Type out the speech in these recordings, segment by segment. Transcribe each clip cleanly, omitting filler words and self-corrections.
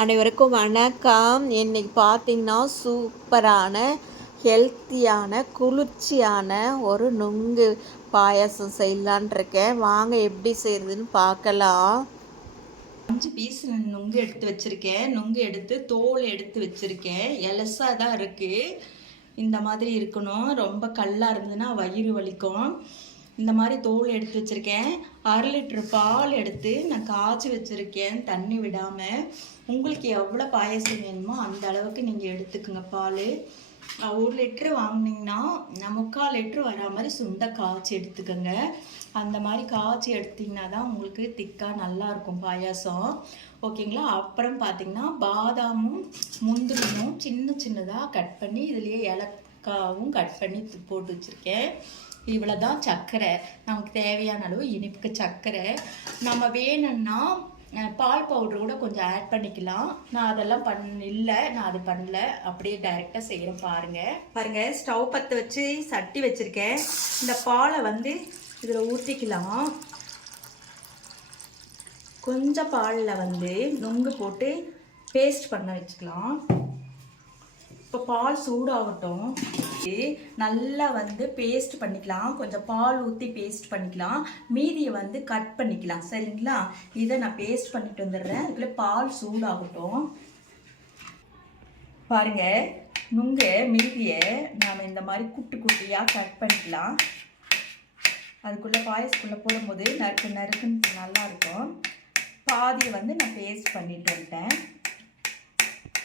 அனைவருக்கும் வணக்கம். இன்னைக்கு பார்த்தீங்கன்னா சூப்பரான ஹெல்த்தியான குளிர்ச்சியான ஒரு நுங்கு பாயாசம் செய்யலான் இருக்கேன். வாங்க எப்படி செய்யறதுன்னு பார்க்கலாம். 5 பீஸ் நுங்கு எடுத்து வச்சுருக்கேன். நுங்கு எடுத்து தோல் எடுத்து வச்சுருக்கேன். எலசாக தான் இருக்குது. இந்த மாதிரி இருக்கணும். ரொம்ப கல்லாக இருந்ததுன்னா வயிறு வலிக்கும். இந்த மாதிரி தோல் எடுத்து வச்சுருக்கேன். 1/2 லிட்டர் பால் எடுத்து நான் காய்ச்சி வச்சுருக்கேன், தண்ணி விடாமல். உங்களுக்கு எவ்வளோ பாயசம் வேணுமோ அந்த அளவுக்கு நீங்கள் எடுத்துக்குங்க பால். 1 லிட்ரு வாங்கினீங்கன்னா 3/4 லிட்ரு வரா மாதிரி சுண்டை காய்ச்சி எடுத்துக்கோங்க. அந்த மாதிரி காய்ச்சி எடுத்திங்கன்னா தான் உங்களுக்கு திக்காக நல்லாயிருக்கும் பாயாசம். ஓகேங்களா? அப்புறம் பார்த்திங்கன்னா பாதாமும் முந்திரியும் சின்ன சின்னதாக கட் பண்ணி இதுலேயே ஏலக்காவும் கட் பண்ணி போட்டு வச்சுருக்கேன். இவ்வளோ தான் சர்க்கரை. நமக்கு தேவையான அளவு இனிப்புக்கு சர்க்கரை. நம்ம வேணும்னா பால் பவுட்ரு கூட கொஞ்சம் ஆட் பண்ணிக்கலாம். நான் அதெல்லாம் நான் அது பண்ணல. அப்படியே டைரெக்டாக செய்கிறேன். பாருங்கள் ஸ்டவ் பற்ற வச்சு சட்டி வச்சுருக்கேன். இந்த பாலை வந்து இதில் ஊற்றிக்கலாம். கொஞ்சம் பாலில் வந்து நுங்கு போட்டு பேஸ்ட் பண்ண வச்சுக்கலாம். இப்போ பால் சூடாகட்டும். நல்லா வந்து பேஸ்ட் பண்ணிக்கலாம். கொஞ்சம் பால் ஊற்றி பேஸ்ட் பண்ணிக்கலாம். மீதியை வந்து கட் பண்ணிக்கலாம். சரிங்களா? இதை நான் பேஸ்ட் பண்ணிட்டு வந்துடுறேன். அதுக்குள்ளே பால் சூடாகட்டும். பாருங்க, நுங்க மீதியை நாம் இந்த மாதிரி குட்டி குட்டியாக கட் பண்ணிக்கலாம். அதுக்குள்ளே பாயசத்துக்குள்ளே போடும்போது நறுக்குன்னு நல்லாயிருக்கும். பாதியை வந்து நான் பேஸ்ட் பண்ணிட்டு வந்துட்டேன்.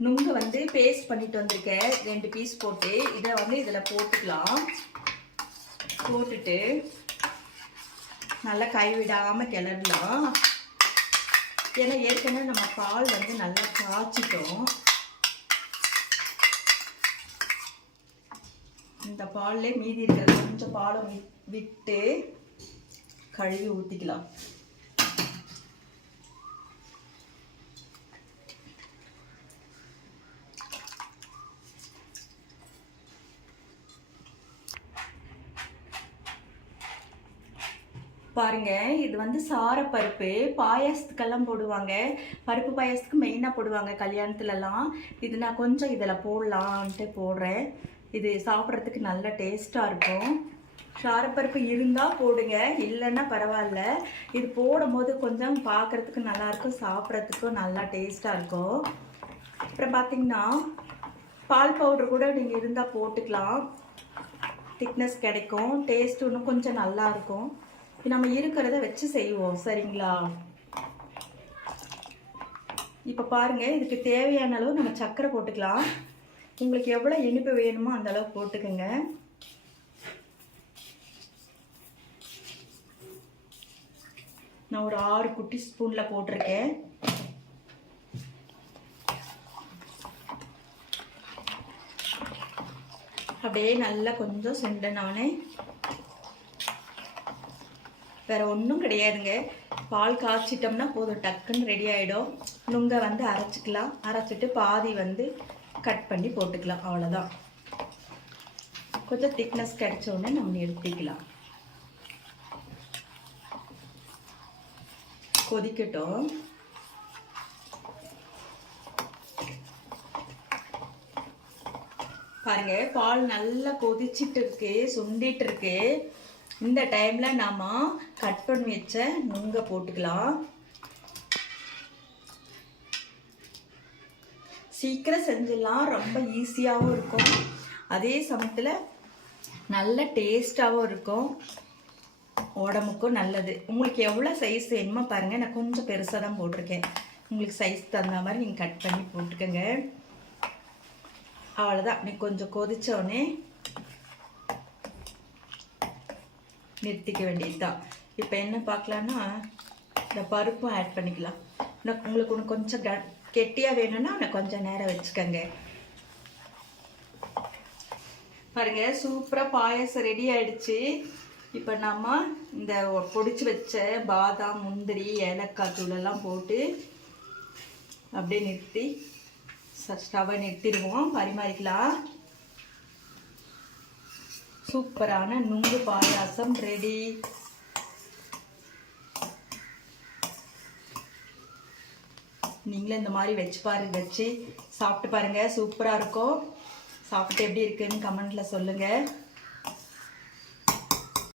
நுங்கு வந்து பேஸ்ட் பண்ணிட்டு வந்திருக்கேன். 2 பீஸ் போட்டு இதை வந்து இதில் போட்டுக்கலாம். போட்டுட்டு நல்லா கைவிடாமல் கிளறலாம். ஏன்னா ஏற்கனவே நம்ம பால் வந்து நல்லா காய்ச்சிட்டோம். இந்த பால்லே மீதி இருக்கிற கொஞ்சம் பாலை விட்டு கழுவி ஊற்றிக்கலாம். பாருங்க, இது வந்து சாரப்பருப்பு. பாயாசத்துக்கெல்லாம் போடுவாங்க. பருப்பு பாயாசத்துக்கு மெயினாக போடுவாங்க கல்யாணத்துலலாம். இது நான் கொஞ்சம் இதில் போடலான்ட்டு போடுறேன். இது சாப்பிட்றதுக்கு நல்ல டேஸ்ட்டாக இருக்கும். சாரப்பருப்பு இருந்தால் போடுங்க, இல்லைன்னா பரவாயில்ல. இது போடும்போது கொஞ்சம் பார்க்குறதுக்கு நல்லாயிருக்கும், சாப்பிட்றதுக்கும் நல்லா டேஸ்ட்டாக இருக்கும். அப்புறம் பார்த்திங்கன்னா பால் பவுட்ரு கூட நீங்கள் இருந்தால் போட்டுக்கலாம். திக்னஸ் கிடைக்கும், டேஸ்ட் இன்னும் கொஞ்சம் நல்லாயிருக்கும். நம்ம இருக்கிறத வச்சு செய்வோம். சரிங்களா? இப்போ பாருங்கள், இதுக்கு தேவையான அளவு நம்ம சர்க்கரை போட்டுக்கலாம். உங்களுக்கு எவ்வளோ இனிப்பு வேணுமோ அந்த அளவு போட்டுக்கோங்க. நான் ஒரு 6 குட்டி ஸ்பூனில் போட்டிருக்கேன். அப்படியே நல்லா கொஞ்சம் சுண்டனானே. வேறு ஒன்றும் கிடையாதுங்க. பால் காய்ச்சிட்டோம்னா போதும், டக்குன்னு ரெடி ஆகிடும். நுங்கை வந்து அரைச்சிக்கலாம். அரைச்சிட்டு பாதி வந்து கட் பண்ணி போட்டுக்கலாம். அவ்வளோதான். கொஞ்சம் திக்னஸ் கிடைச்சோடனே நம்ம நிறுத்திக்கலாம். கொதிக்கட்டும். பாருங்க, பால் நல்லா கொதிச்சிட்டு இருக்கு, சுண்டிட்டு இருக்கு. இந்த டைமில் நாம் கட் பண்ணி வச்ச நுங்கை போட்டுக்கலாம். சீக்கிரம் செஞ்சிடலாம். ரொம்ப ஈஸியாகவும் இருக்கும், அதே சமயத்தில் நல்ல டேஸ்ட்டாகவும் இருக்கும், உடம்புக்கும் நல்லது. உங்களுக்கு எவ்வளோ சைஸ் வேணுமோ பாருங்கள். நான் கொஞ்சம் பெருசாக தான் போட்டிருக்கேன். உங்களுக்கு சைஸ் தகுந்த மாதிரி நீங்கள் கட் பண்ணி போட்டுக்கோங்க. அவ்வளோதான். நீ கொஞ்சம் கொதித்தோடனே நிறுத்திக்க வேண்டியது தான். இப்போ என்ன பார்க்கலான்னா, இந்த பருப்பும் ஆட் பண்ணிக்கலாம். உங்களுக்கு ஒன்று கொஞ்சம் கெட்டியாக வேணும்னா நான் கொஞ்சம் நேரம் வச்சுக்கோங்க. பாருங்கள், சூப்பராக பாயாசம் ரெடி ஆகிடுச்சு. இப்போ நம்ம இந்த பொடிச்சு வச்ச பாதாம், முந்திரி, ஏலக்காய் தூளெல்லாம் போட்டு அப்படியே நிறுத்தி ஸ்டவ்வை நிறுத்திடுவோம். பரிமாறிக்கலாம். சூப்பரான நுங்கு பாயாசம் ரெடி. நீங்களும் இந்த மாதிரி வச்சு சாப்பிட்டு பாருங்கள். சூப்பராக இருக்கும். சாப்பிட்டு எப்படி இருக்குன்னு கமெண்ட்டில் சொல்லுங்கள்.